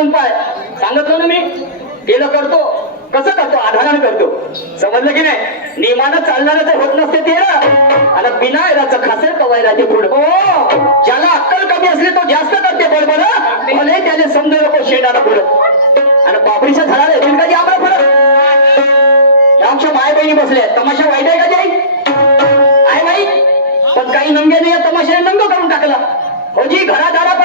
काढून पाय. सांगितलं ना मी, केलं करतो. कसं करतो? आधारानं करतो. समजलं की नाही? नियमानं चालणारं तर होत नसते ते ना. आणि बिना याचं खासर कवाय राहते पुढं. हो, ज्याला अक्कल कमी असली तो जास्त करते बरोबर. भले त्याने समजू नको शेणाला पुढं. आणि बाबरीच्या झाडाला येतील का आम्हाला पुढं? आमच्या माय बहिणी बसल्या, तमाशा वाईट आहे का जाई? आहे माई. पण काही नंगे नाही, तमाशाने नंग करून टाकला. हो जी घरादारात